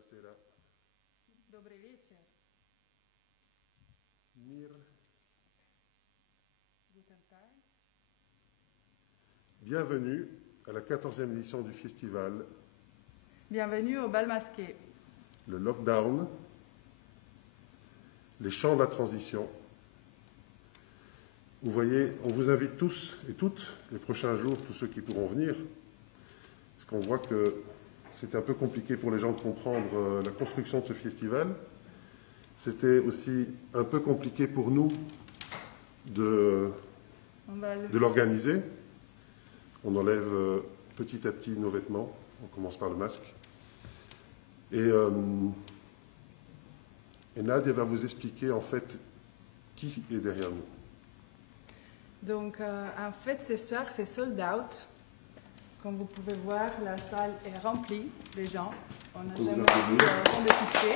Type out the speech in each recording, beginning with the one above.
Buonasera. Dobry wieczór. Mir. Guten Tag. Bienvenue à la 14e édition du festival Bienvenue au bal masqué. Le Lockdown, les chants de la transition. Vous voyez, on vous invite tous et toutes, les prochains jours, tous ceux qui pourront venir, parce qu'on voit que c'était un peu compliqué pour les gens de comprendre la construction de ce festival. C'était aussi un peu compliqué pour nous de l'organiser. On enlève petit à petit nos vêtements. On commence par le masque. Et Nadia va vous expliquer en fait qui est derrière nous. Donc, en fait, ce soir, c'est sold out. Comme vous pouvez voir, la salle est remplie de gens. On n'a jamais eu autant de succès.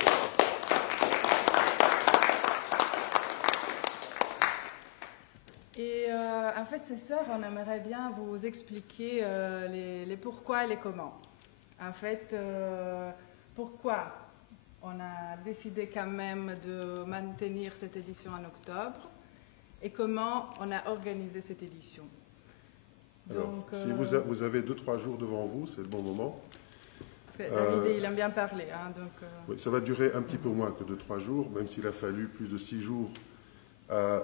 Et en fait, ce soir, on aimerait bien vous expliquer les pourquoi et les comment. En fait, pourquoi on a décidé quand même de maintenir cette édition en octobre et comment on a organisé cette édition. Alors, donc, si vous avez 2-3 jours devant vous, c'est le bon moment. David, il aime bien parler. Hein, donc, oui, ça va durer un petit peu moins que 2-3 jours, même s'il a fallu plus de 6 jours à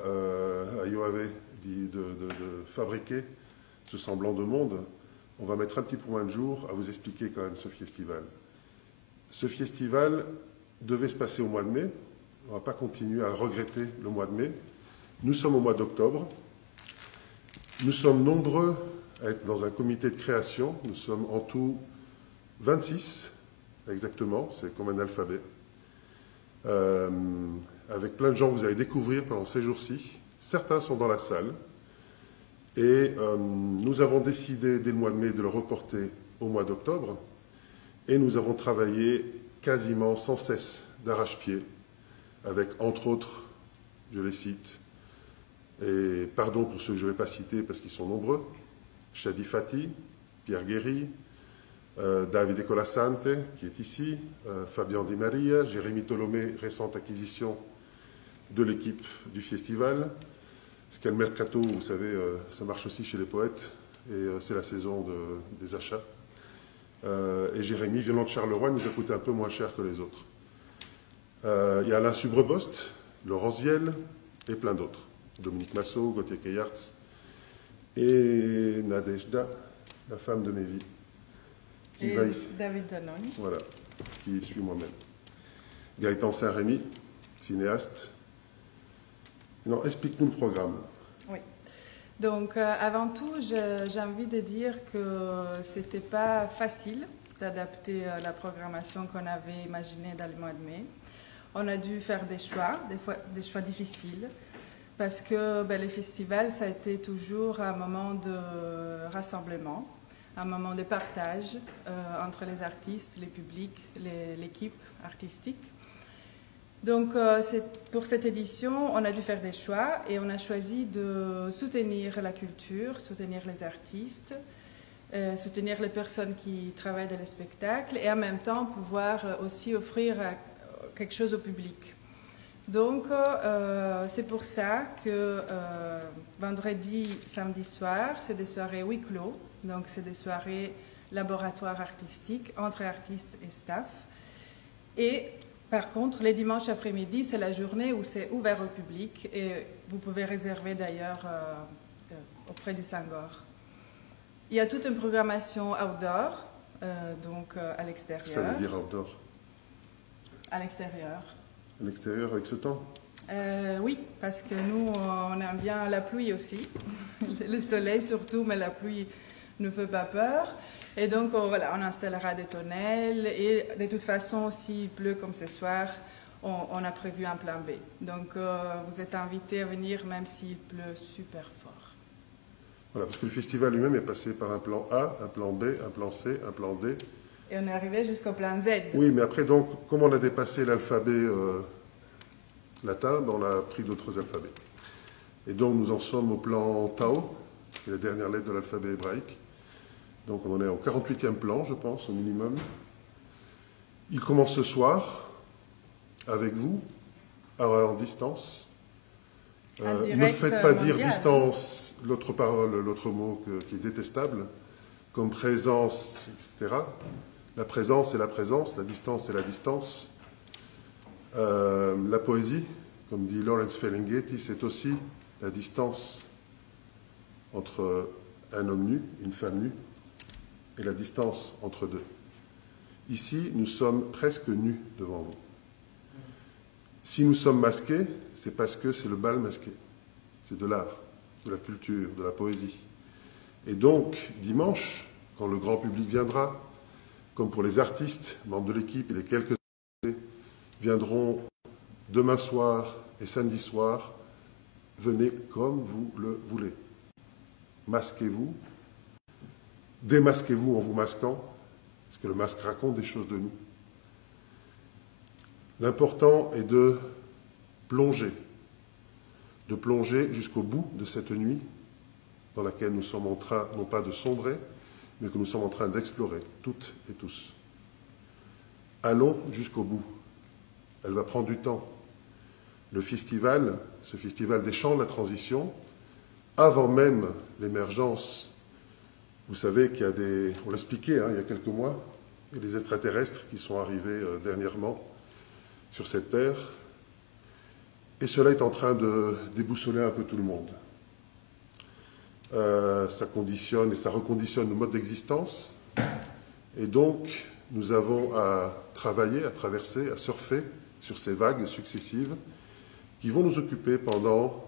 Yoave de fabriquer ce semblant de monde. On va mettre un petit peu moins de jours à vous expliquer quand même ce festival. Ce festival devait se passer au mois de mai. On ne va pas continuer à regretter le mois de mai. Nous sommes au mois d'octobre. Nous sommes nombreux à être dans un comité de création. Nous sommes en tout 26, exactement. C'est comme un alphabet. Avec plein de gens que vous allez découvrir pendant ces jours-ci. Certains sont dans la salle. Et nous avons décidé dès le mois de mai de le reporter au mois d'octobre. Et nous avons travaillé quasiment sans cesse d'arrache-pied avec, entre autres, je les cite, et pardon pour ceux que je ne vais pas citer parce qu'ils sont nombreux, Shadi Fati, Pierre Guéry, Davide Colasante, qui est ici, Fabian Di Maria, Jérémy Tolomé, récente acquisition de l'équipe du festival. Parce qu'à le mercato, vous savez, ça marche aussi chez les poètes, et c'est la saison des achats. Et Jérémy, violon de Charleroi, nous a coûté un peu moins cher que les autres. Il y a Alain Subrebost, Laurence Vielle, et plein d'autres. Dominique Massot, Gauthier Keyartz, et Nadejda, la femme de Mévi. Et David Janoni. Voilà, qui suis moi-même. Gaëtan Saint-Rémy, cinéaste. Non, explique-nous le programme. Oui. Donc, avant tout, j'ai envie de dire que c'était pas facile d'adapter la programmation qu'on avait imaginée dans le mois de mai. On a dû faire des choix difficiles, parce que le festival, ça a été toujours un moment de rassemblement, un moment de partage entre les artistes, les publics, l'équipe artistique. Donc, pour cette édition, on a dû faire des choix et on a choisi de soutenir la culture, soutenir les artistes, soutenir les personnes qui travaillent dans les spectacles et en même temps pouvoir aussi offrir quelque chose au public. Donc, c'est pour ça que vendredi, samedi soir, c'est des soirées huis clos. Donc, c'est des soirées laboratoire artistique entre artistes et staff. Et par contre, les dimanches après-midi, c'est la journée où c'est ouvert au public et vous pouvez réserver d'ailleurs auprès du Sangor. Il y a toute une programmation outdoor, donc à l'extérieur. Ça veut dire outdoor? À l'extérieur. À l'extérieur avec ce temps? Oui, parce que nous, on aime bien la pluie aussi. Le soleil surtout, mais la pluie ne fait pas peur. Et donc, voilà, on installera des tonnelles. Et de toute façon, s'il pleut comme ce soir, on a prévu un plan B. Donc, vous êtes invités à venir même s'il pleut super fort. Voilà, parce que le festival lui-même est passé par un plan A, un plan B, un plan C, un plan D. Et on est arrivé jusqu'au plan Z. Oui, mais après, donc, comme on a dépassé l'alphabet latin, on a pris d'autres alphabets. Et donc, nous en sommes au plan Tao, qui est la dernière lettre de l'alphabet hébraïque. Donc, on en est au 48e plan, je pense, au minimum. Il commence ce soir avec vous, en distance. Ne faites pas dire distance, l'autre parole, l'autre mot qui est détestable, comme présence, etc. La présence est la présence, la distance est la distance. La poésie, comme dit Lawrence Ferlinghetti, c'est aussi la distance entre un homme nu, une femme nue, et la distance entre deux. Ici, nous sommes presque nus devant vous. Si nous sommes masqués, c'est parce que c'est le bal masqué. C'est de l'art, de la culture, de la poésie. Et donc, dimanche, quand le grand public viendra, comme pour les artistes, membres de l'équipe et les quelques viendront demain soir et samedi soir, venez comme vous le voulez. Masquez-vous, démasquez-vous en vous masquant, parce que le masque raconte des choses de nous. L'important est de plonger jusqu'au bout de cette nuit dans laquelle nous sommes en train, non pas de sombrer, mais que nous sommes en train d'explorer, toutes et tous. Allons jusqu'au bout. Elle va prendre du temps. Le festival, ce festival des chants de la transition, avant même l'émergence, vous savez qu'il y a des, on l'expliquait il y a quelques mois, il y a des extraterrestres qui sont arrivés dernièrement sur cette terre, et cela est en train de déboussoler un peu tout le monde. Ça conditionne et ça reconditionne nos modes d'existence, et donc nous avons à travailler, à traverser, à surfer sur ces vagues successives qui vont nous occuper pendant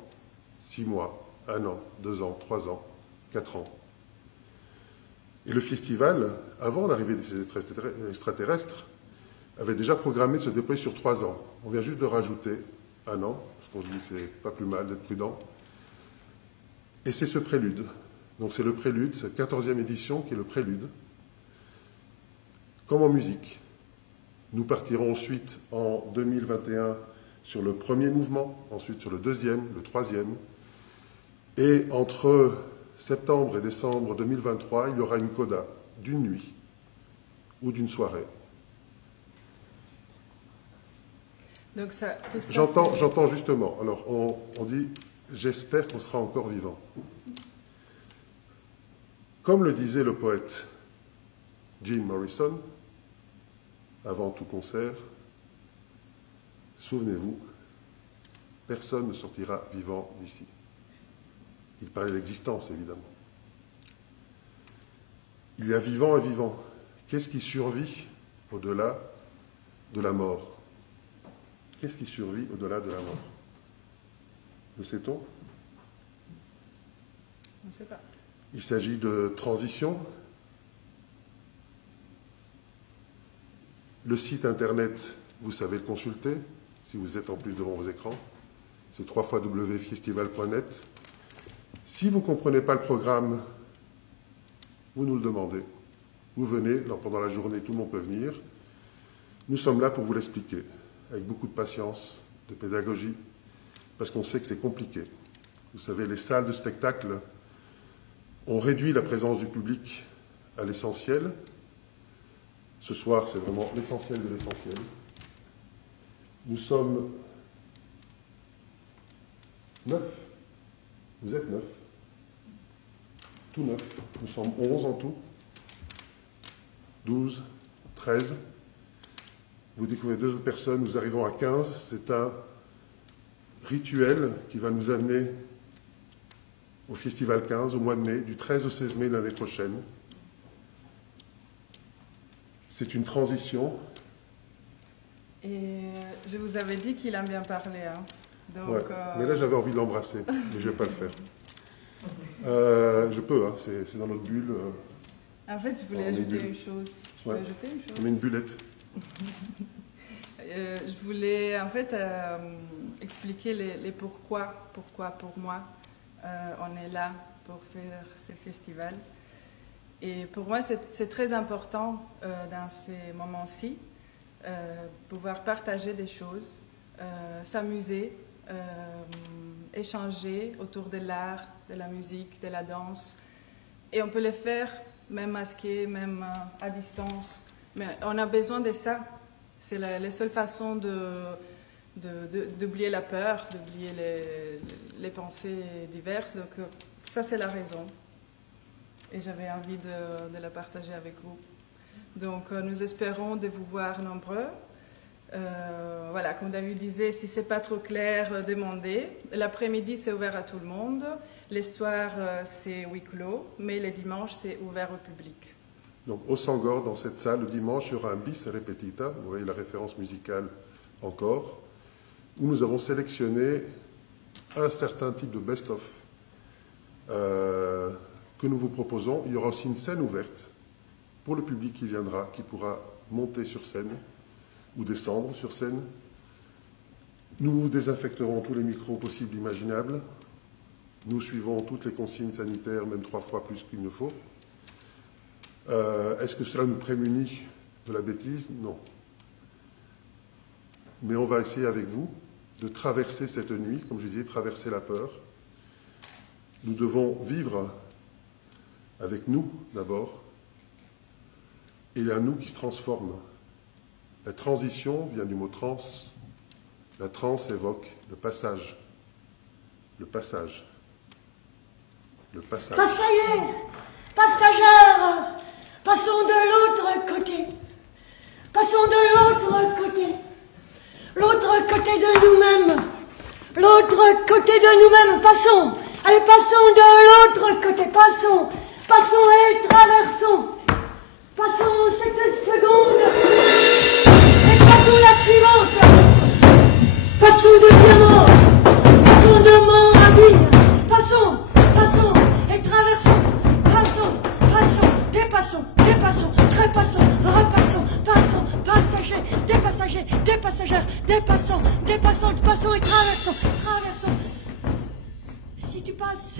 6 mois, 1 an, 2 ans, 3 ans, 4 ans. Et le festival, avant l'arrivée de ces extraterrestres, avait déjà programmé de se déployer sur 3 ans. On vient juste de rajouter 1 an, parce qu'on se dit que c'est pas plus mal d'être prudent. Et c'est ce prélude. Donc c'est le prélude, cette 14e édition qui est le prélude. Comme en musique. Nous partirons ensuite en 2021 sur le premier mouvement, ensuite sur le deuxième, le troisième. Et entre septembre et décembre 2023, il y aura une coda d'une nuit ou d'une soirée. Donc ça, J'entends justement. Alors on dit, j'espère qu'on sera encore vivant. Comme le disait le poète Jim Morrison, avant tout concert, souvenez-vous, personne ne sortira vivant d'ici. Il parlait de l'existence, évidemment. Il y a vivant et vivant. Qu'est-ce qui survit au-delà de la mort? Qu'est-ce qui survit au-delà de la mort? Le sait-on? On ne sait pas. Il s'agit de transition. Le site internet, vous savez le consulter, si vous êtes en plus devant vos écrans. C'est www.festival.net. Si vous ne comprenez pas le programme, vous nous le demandez. Vous venez, pendant la journée, tout le monde peut venir. Nous sommes là pour vous l'expliquer, avec beaucoup de patience, de pédagogie, parce qu'on sait que c'est compliqué. Vous savez, les salles de spectacle ont réduit la présence du public à l'essentiel. Ce soir, c'est vraiment l'essentiel de l'essentiel. Nous sommes 9. Vous êtes 9. Tout 9. Nous sommes 11 en tout. 12, 13. Vous découvrez 2 autres personnes. Nous arrivons à 15. C'est un rituel qui va nous amener au Festival 15 au mois de mai, du 13 au 16 mai l'année prochaine. C'est une transition. Et je vous avais dit qu'il aime bien parler. Hein. Donc, ouais. Mais là, j'avais envie de l'embrasser, mais je ne vais pas le faire. Je peux, hein, c'est dans notre bulle. En fait, je voulais ajouter une chose. Je peux ajouter une chose? On met une bullette. Je voulais en fait expliquer les pourquoi pour moi on est là pour faire ce festival. Et pour moi, c'est très important dans ces moments-ci pouvoir partager des choses, s'amuser, échanger autour de l'art, de la musique, de la danse. Et on peut le faire même masqué, même à distance. Mais on a besoin de ça C'est la seule façon d'oublier la peur, d'oublier les pensées diverses. Donc ça, c'est la raison. Et j'avais envie de la partager avec vous. Donc nous espérons de vous voir nombreux. Voilà, comme David disait, si ce n'est pas trop clair, demandez. L'après-midi, c'est ouvert à tout le monde. Les soirs, c'est huis clos. Mais les dimanches, c'est ouvert au public. Donc au Sangor, dans cette salle, le dimanche, il y aura un bis repetita, vous voyez la référence musicale encore, où nous avons sélectionné un certain type de best-of que nous vous proposons. Il y aura aussi une scène ouverte pour le public qui viendra, qui pourra monter sur scène ou descendre sur scène. Nous désinfecterons tous les micros possibles imaginables. Nous suivons toutes les consignes sanitaires, même 3 fois plus qu'il ne faut. Est-ce que cela nous prémunit de la bêtise? Non. Mais on va essayer avec vous de traverser cette nuit, comme je disais, traverser la peur. Nous devons vivre avec nous d'abord, et il y a un nous qui se transforme. La transition vient du mot trans. La trans évoque le passage. Le passage. Le passage. Passagère, passagère, passons de l'autre côté. Passons de l'autre côté. L'autre côté de nous-mêmes. L'autre côté de nous-mêmes. Passons. Allez, passons de l'autre côté. Passons. Passons et traversons. Passons cette seconde. Et passons la suivante. Passons de vie à mort. Passons de mort à vie. Passons. Passons et traversons. Passons. Passons. Dépassons. Dépassons. Trépassons. Repassons. Passons. Passagers. Des passagers. Des passagères. Dépassons. Dépassons. Passons et traversons. Traversons. Si tu passes,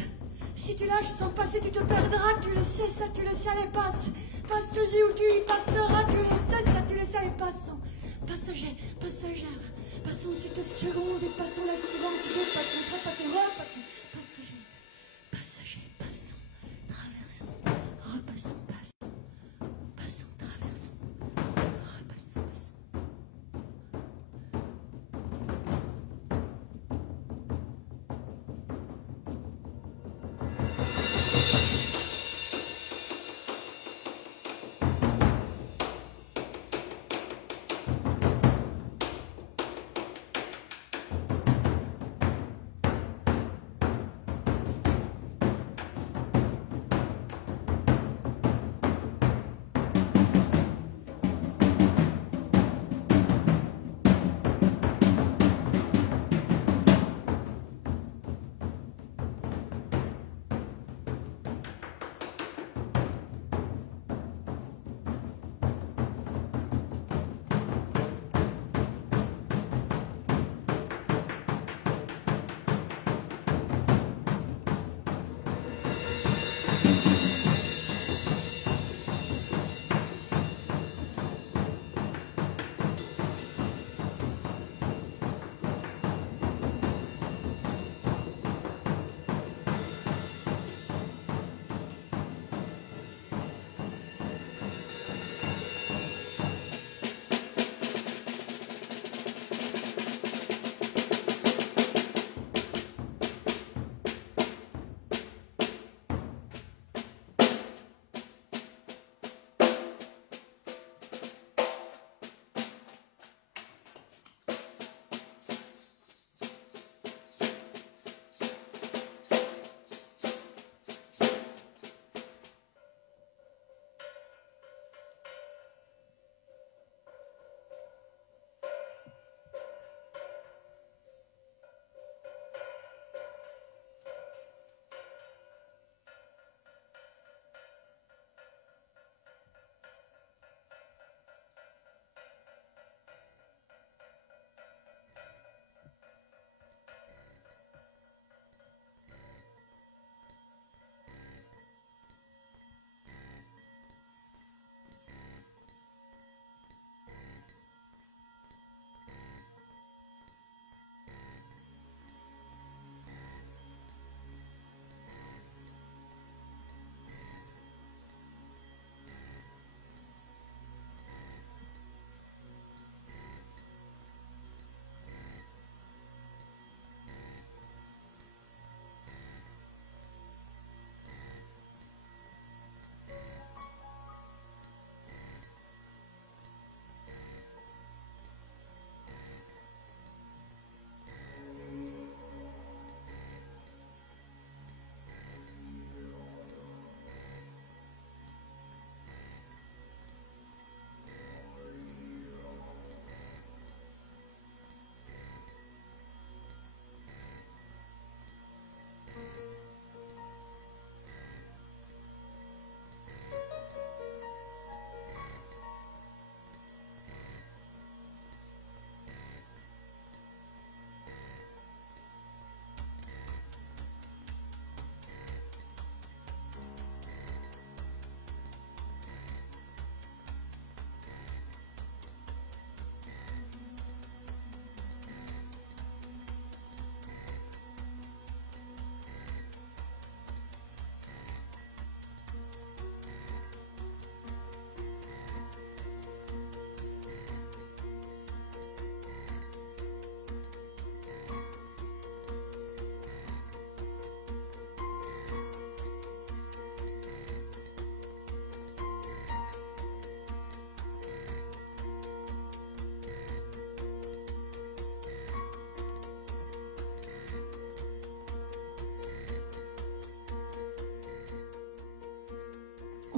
si tu lâches sans passer, tu te perdras, tu le sais, ça tu le sais, allez passe. Passe-y où tu y passeras, tu le sais, ça tu le sais, allez passons. Passagers, passagères, passons cette seconde et passons la suivante, repassons, repassons, repassons. Passagers, passagers, passons, traversons, repassons, passons, passons, traversons, repassons, passons.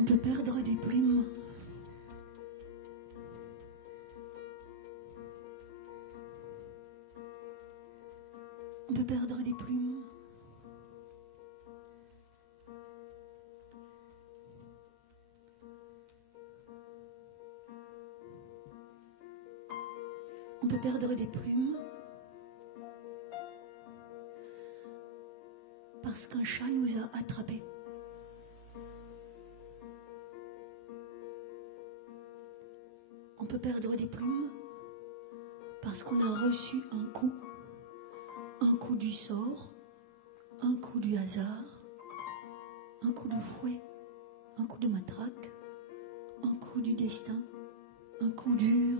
peut perdre des plumes. On peut perdre des plumes. On peut perdre des plumes parce qu'un chat nous a attrapés. On peut perdre des plumes parce qu'on a reçu un coup du sort, un coup du hasard, un coup de fouet, un coup de matraque, un coup du destin, un coup dur,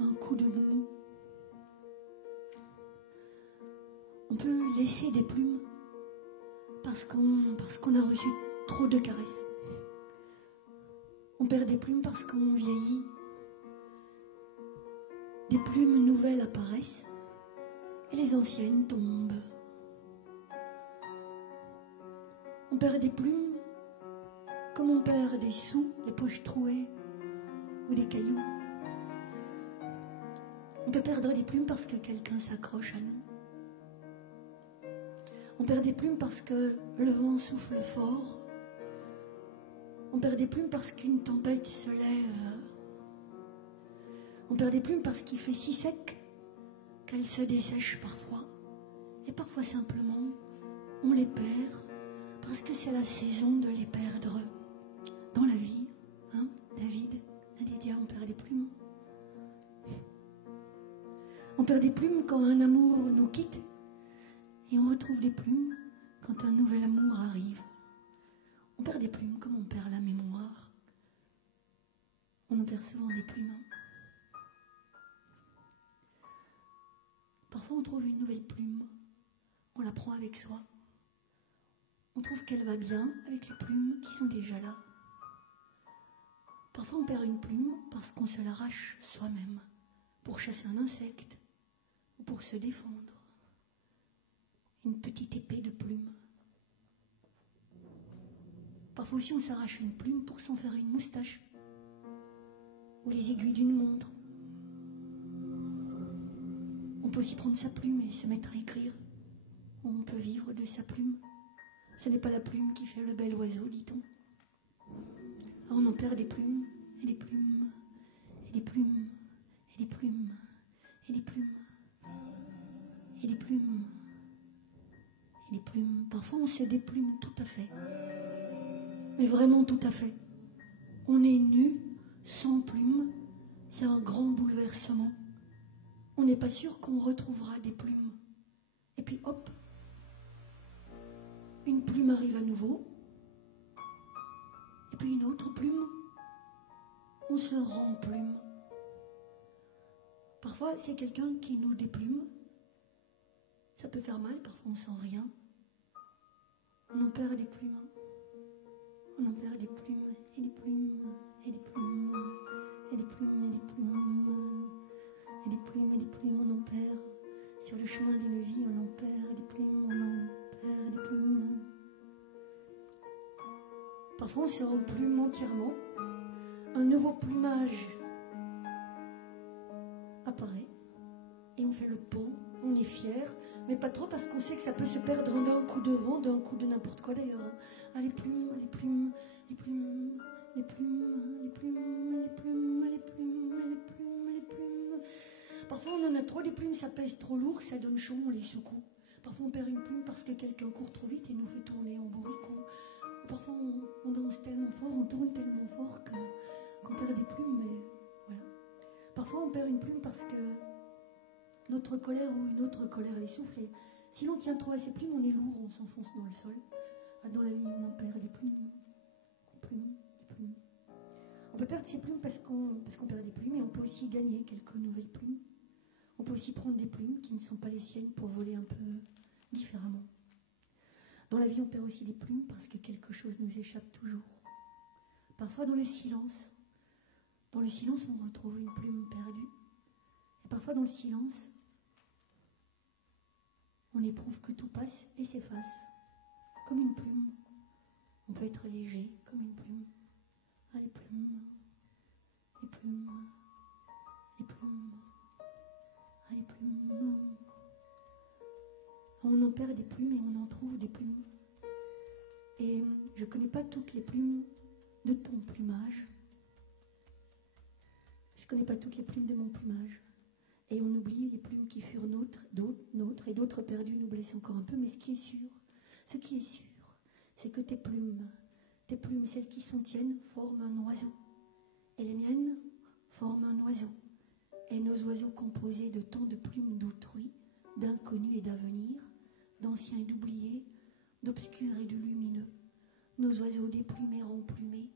un coup de mou. On peut laisser des plumes parce qu'on a reçu trop de caresses. On perd des plumes parce qu'on vieillit. Des plumes nouvelles apparaissent et les anciennes tombent. On perd des plumes comme on perd des sous, des poches trouées ou des cailloux. On peut perdre des plumes parce que quelqu'un s'accroche à nous. On perd des plumes parce que le vent souffle fort. On perd des plumes parce qu'une tempête se lève. On perd des plumes parce qu'il fait si sec qu'elles se dessèchent parfois. Et parfois simplement, on les perd parce que c'est la saison de les perdre. Dans la vie, hein, David, Nadia, on perd des plumes. On perd des plumes quand un amour nous quitte et on retrouve des plumes quand un nouvel amour arrive. On perd des plumes comme on perd la mémoire. On en perd souvent des plumes. Parfois on trouve une nouvelle plume, on la prend avec soi. On trouve qu'elle va bien avec les plumes qui sont déjà là. Parfois on perd une plume parce qu'on se l'arrache soi-même pour chasser un insecte ou pour se défendre. Une petite épée de plumes. Parfois aussi on s'arrache une plume pour s'en faire une moustache ou les aiguilles d'une montre. On peut aussi prendre sa plume et se mettre à écrire. On peut vivre de sa plume. Ce n'est pas la plume qui fait le bel oiseau, dit-on. Alors on en perd des plumes, et des plumes, et des plumes, et des plumes, et des plumes, et des plumes, et des plumes. Parfois on se déplume tout à fait. Mais vraiment tout à fait. On est nu, sans plume. C'est un grand bouleversement. On n'est pas sûr qu'on retrouvera des plumes. Et puis hop, une plume arrive à nouveau. Et puis une autre plume. On se rend plume. Parfois, c'est quelqu'un qui nous déplume. Ça peut faire mal, parfois on sent rien. On en perd des plumes. On en perd des plumes, et des plumes, et des plumes, et des plumes, et des plumes. Et des plumes, on en perd. Sur le chemin d'une vie, on en perd. Des plumes, on en perd. Des plumes. Parfois, on se rend plume entièrement. Un nouveau plumage apparaît. Et on fait le pont. On est fier. Mais pas trop parce qu'on sait que ça peut se perdre d'un coup de vent, d'un coup de n'importe quoi d'ailleurs. Ah, les plumes, les plumes, les plumes, les plumes, les plumes, les plumes, les plumes, les plumes, les plumes. Parfois on en a trop, les plumes, ça pèse trop lourd, ça donne chaud, on les secoue. Parfois on perd une plume parce que quelqu'un court trop vite et nous fait tourner en bourricot. Parfois on danse tellement fort, on tourne tellement fort qu'on perd des plumes, mais voilà. Parfois on perd une plume parce que notre colère ou une autre colère les souffle. Et si l'on tient trop à ses plumes, on est lourd, on s'enfonce dans le sol. Ah, dans la vie, on en perd des plumes. Des plumes, des plumes. On peut perdre ses plumes parce qu'on perd des plumes, et on peut aussi gagner quelques nouvelles plumes. On peut aussi prendre des plumes qui ne sont pas les siennes pour voler un peu différemment. Dans la vie, on perd aussi des plumes parce que quelque chose nous échappe toujours. Parfois, dans le silence, on retrouve une plume perdue. Et parfois, dans le silence, on éprouve que tout passe et s'efface, comme une plume. On peut être léger comme une plume. plumes, les plumes, ah, les plumes. On en perd des plumes et on en trouve des plumes. Et je ne connais pas toutes les plumes de ton plumage. Je ne connais pas toutes les plumes de mon plumage. Et on oublie les plumes qui furent nôtres, nôtres, et d'autres perdues nous blessent encore un peu. Mais ce qui est sûr, c'est que tes plumes, celles qui sont tiennes, forment un oiseau. Et les miennes forment un oiseau. Et nos oiseaux composés de tant de plumes d'autrui, d'inconnus et d'avenir, d'anciens et d'oubliés, d'obscurs et de lumineux. Nos oiseaux déplumés, remplumés,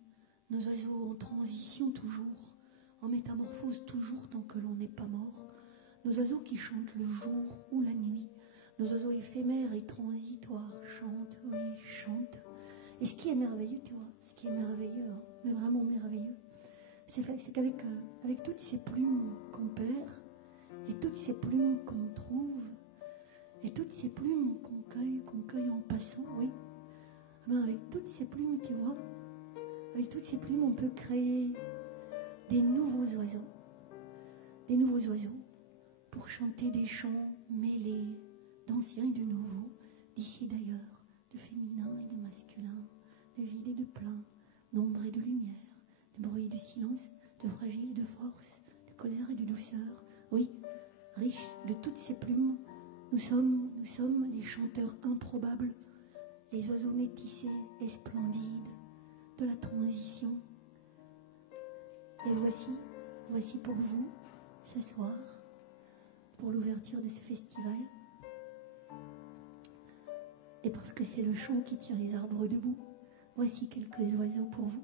nos oiseaux en transition toujours, en métamorphose toujours tant que l'on n'est pas mort. Nos oiseaux qui chantent le jour ou la nuit, nos oiseaux éphémères et transitoires chantent, oui, chantent. Et ce qui est merveilleux, tu vois, ce qui est merveilleux, hein, mais vraiment merveilleux, c'est qu'avec avec toutes ces plumes qu'on perd, et toutes ces plumes qu'on trouve, et toutes ces plumes qu'on cueille en passant, oui, ben avec toutes ces plumes, tu vois, avec toutes ces plumes, on peut créer des nouveaux oiseaux, pour chanter des chants mêlés d'anciens et de nouveaux, d'ici et d'ailleurs, de féminin et de masculin, de vide et de plein, d'ombre et de lumière, de bruit et de silence, de fragile et de force, de colère et de douceur. Oui, riches de toutes ces plumes, nous sommes les chanteurs improbables, les oiseaux métissés et splendides de la transition. Et voici pour vous, ce soir, pour l'ouverture de ce festival, et parce que c'est le chant qui tient les arbres debout, voici quelques oiseaux pour vous.